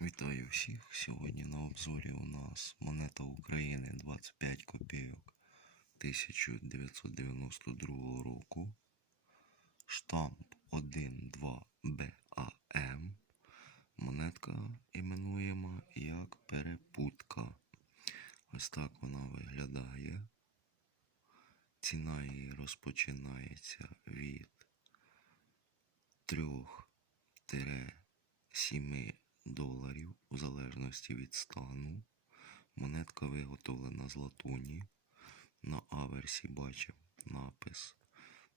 Вітаю всіх! Сьогодні на обзорі у нас монета України 25 копійок 1992 року. Штамп 12BAM. Монетка іменуємо як перепутка. Ось так вона виглядає. Ціна її розпочинається від 3-7 доларів у залежності від стану. Монетка виготовлена з латуні. На аверсі бачимо напис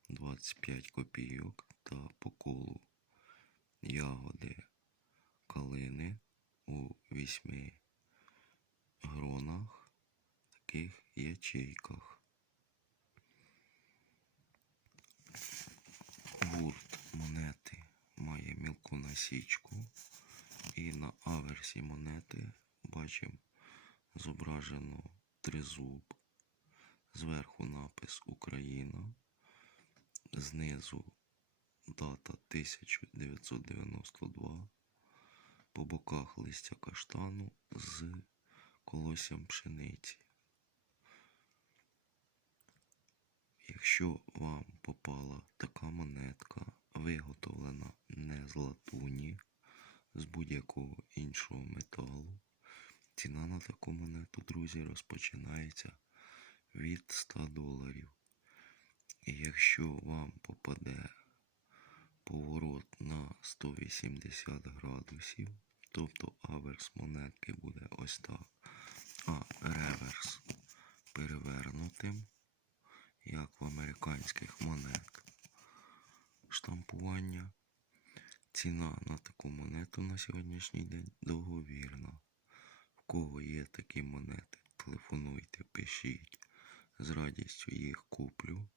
25 копійок та по колу ягоди калини у 8 гронах, таких ячейках. Гурт монети має мілку насічку. І на аверсі монети бачимо зображено тризуб. Зверху напис Україна. Знизу дата 1992. По боках листя каштану з колоссям пшениці. Якщо вам попала така монетка, виготовлена не з латуні, з будь-якого іншого металу, ціна на таку монету, друзі, розпочинається від 100 доларів. І якщо вам попаде поворот на 180 градусів, тобто аверс монетки буде ось так, а реверс перевернутим, як в американських монет штампування. Ціна на таку монету на сьогоднішній день договірна. В кого є такі монети, телефонуйте, пишіть. З радістю їх куплю.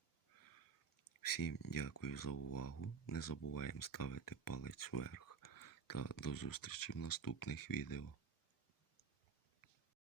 Всім дякую за увагу. Не забуваємо ставити палець вверх та до зустрічі в наступних відео.